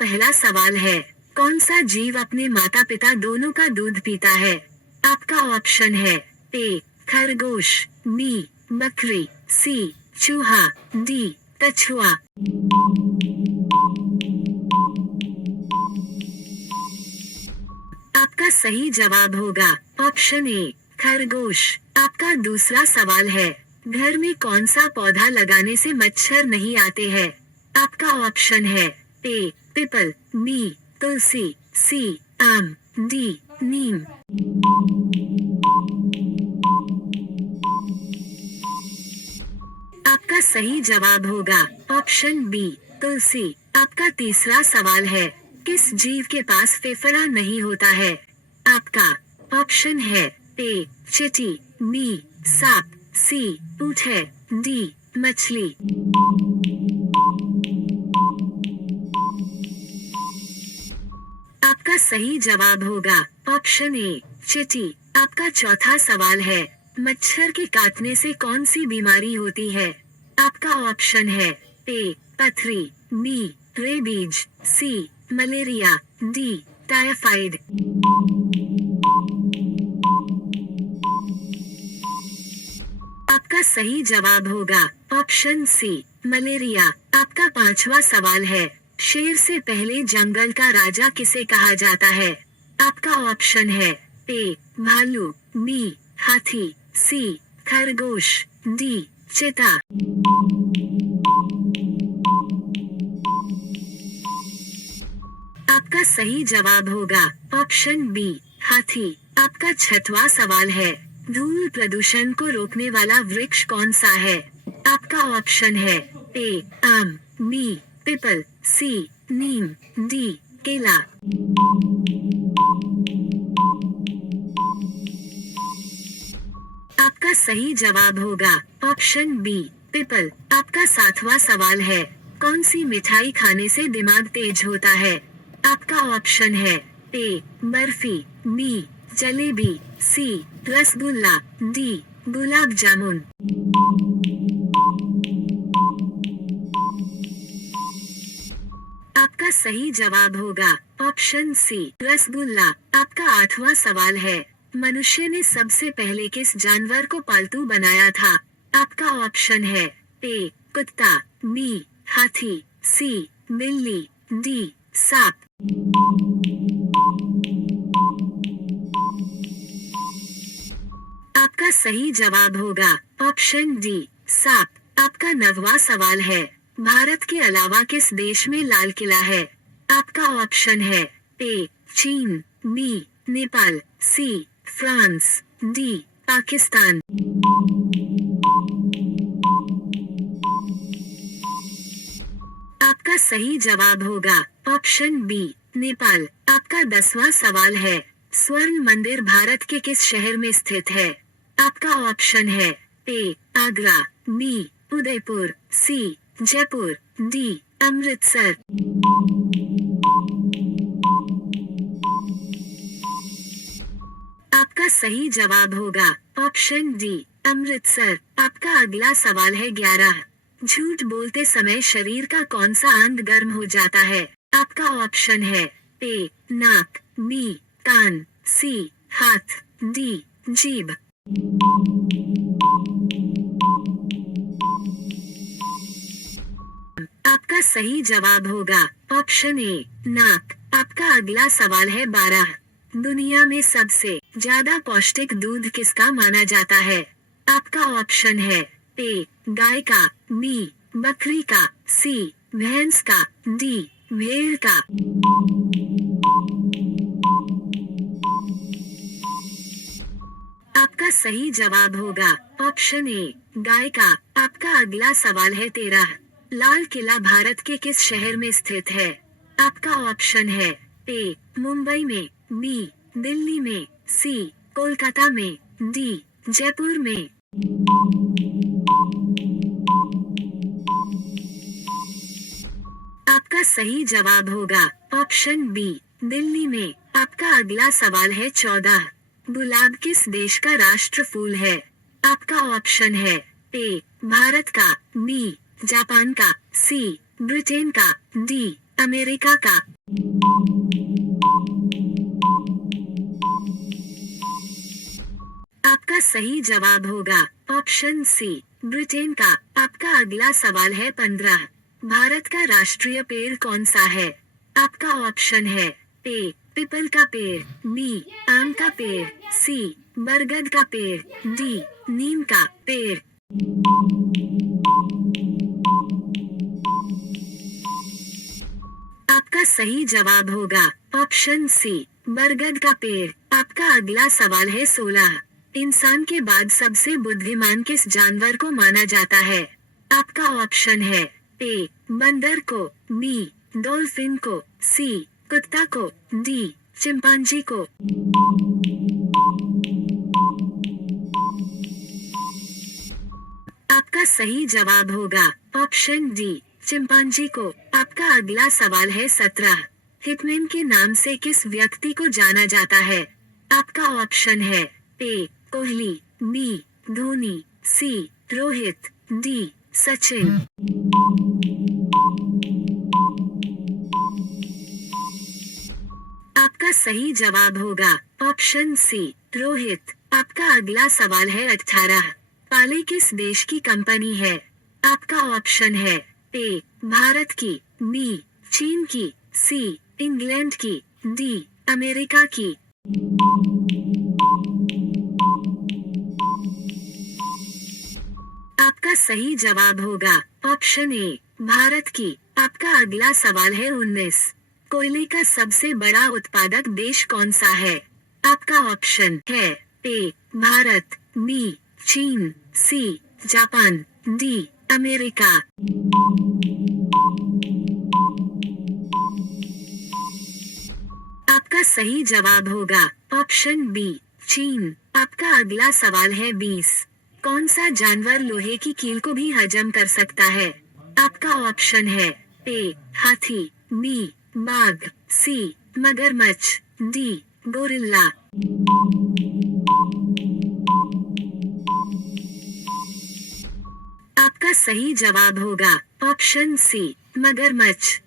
पहला सवाल है, कौन सा जीव अपने माता पिता दोनों का दूध पीता है? आपका ऑप्शन है ए खरगोश, बी बकरी, सी चूहा, डी कछुआ। आपका सही जवाब होगा ऑप्शन ए खरगोश। आपका दूसरा सवाल है, घर में कौन सा पौधा लगाने से मच्छर नहीं आते हैं? आपका ऑप्शन है ए पीपल, बी तुलसी, सी आम, डी नीम। आपका सही जवाब होगा ऑप्शन बी तुलसी। आपका तीसरा सवाल है, किस जीव के पास फेफड़ा नहीं होता है? आपका ऑप्शन है ए चींटी, बी सांप, सी ऊंट है, डी मछली। आपका सही जवाब होगा ऑप्शन ए चींटी। आपका चौथा सवाल है, मच्छर के काटने से कौन सी बीमारी होती है? आपका ऑप्शन है ए पथरी, बी रेबीज, सी मलेरिया, डी टाइफाइड। आपका सही जवाब होगा ऑप्शन सी मलेरिया। आपका पांचवा सवाल है, शेर से पहले जंगल का राजा किसे कहा जाता है? आपका ऑप्शन है ए भालू, बी हाथी, सी खरगोश, डी चीता। आपका सही जवाब होगा ऑप्शन बी हाथी। आपका छठवां सवाल है, धूल प्रदूषण को रोकने वाला वृक्ष कौन सा है? आपका ऑप्शन है ए आम, बी पीपल, सी नीम, डी केला। आपका सही जवाब होगा ऑप्शन बी पीपल। आपका सातवां सवाल है, कौन सी मिठाई खाने से दिमाग तेज होता है? आपका ऑप्शन है ए बर्फी, बी जलेबी, सी रसगुल्ला, डी गुलाब जामुन। आपका सही जवाब होगा ऑप्शन सी रसगुल्ला। आपका आठवां सवाल है, मनुष्य ने सबसे पहले किस जानवर को पालतू बनाया था? आपका ऑप्शन है ए कुत्ता, बी हाथी, सी बिल्ली, डी सांप। आपका सही जवाब होगा ऑप्शन डी सांप। आपका नौवां सवाल है, भारत के अलावा किस देश में लाल किला है? आपका ऑप्शन है ए चीन, B Nepal, C France, D Pakistan. आपका सही जवाब होगा ऑप्शन बी नेपाल। आपका 10वां सवाल है, स्वर्ण मंदिर भारत के किस शहर में स्थित है? आपका ऑप्शन है ए आगरा, बी उदयपुर, सी जयपुर, डी अमृतसर। आपका सही जवाब होगा ऑप्शन डी अमृतसर। आपका अगला सवाल है 11, झूठ बोलते समय शरीर का कौन सा अंग गर्म हो जाता है? आपका ऑप्शन है ए नाक, बी कान, सी हाथ, डी जीभ। आपका सही जवाब होगा ऑप्शन ए नाक। आपका अगला सवाल है 12, दुनिया में सबसे ज्यादा पौष्टिक दूध किसका माना जाता है? आपका ऑप्शन है ए गाय का, बी बकरी का, सी भैंस का, डी भेड़ का। आपका सही जवाब होगा ऑप्शन ए गाय का। आपका अगला सवाल है 13, लाल किला भारत के किस शहर में स्थित है? आपका ऑप्शन है ए मुंबई में, बी दिल्ली में, सी कोलकाता में, डी जयपुर में। आपका सही जवाब होगा ऑप्शन बी दिल्ली में। आपका अगला सवाल है 14, गुलाब किस देश का राष्ट्र फूल है? आपका ऑप्शन है ए भारत का, बी जापान का, सी ब्रिटेन का, डी अमेरिका का। आपका सही जवाब होगा ऑप्शन सी, ब्रिटेन का। आपका अगला सवाल है 15। भारत का राष्ट्रीय पेड़ कौन सा है? आपका ऑप्शन है ए, पीपल का पेड़, बी, आम का पेड़, सी, बरगद का पेड़, डी, नीम का पेड़। आपका सही जवाब होगा ऑप्शन सी, बरगद का पेड़। आपका अगला सवाल है 16। इंसान के बाद सबसे बुद्धिमान किस जानवर को माना जाता है? आपका ऑप्शन है ए, बंदर को, बी, डॉल्फिन को, सी, कुत्ता को, डी, चिंपांजी को। आपका सही जवाब होगा ऑप्शन डी, चिंपांजी को। आपका अगला सवाल है 17। हिटमैन के नाम से किस व्यक्ति को जाना जाता है? आपका ऑप्शन है ए, कोहली, बी, धोनी, सी, रोहित, डी, सचिन। आपका सही जवाब होगा ऑप्शन सी, रोहित। आपका अगला सवाल है 18। पाले किस देश की कंपनी है? आपका ऑप्शन है ए, भारत की, बी, चीन की, सी, इंग्लैंड की, डी, अमेरिका की। आपका सही जवाब होगा ऑप्शन ए, भारत की। आपका अगला सवाल है 19। कोयले का सबसे बड़ा उत्पादक देश कौन सा है? आपका ऑप्शन है ए, भारत, बी, चीन, सी, जापान, डी, अमेरिका। आपका सही जवाब होगा ऑप्शन बी, चीन। आपका अगला सवाल है 20। कौन सा जानवर लोहे की कील को भी हजम कर सकता है? आपका ऑप्शन है ए, हाथी, बी, बाघ, सी, मगरमच्छ, डी, गोरिल्ला। आपका सही जवाब होगा ऑप्शन सी, मगरमच्छ।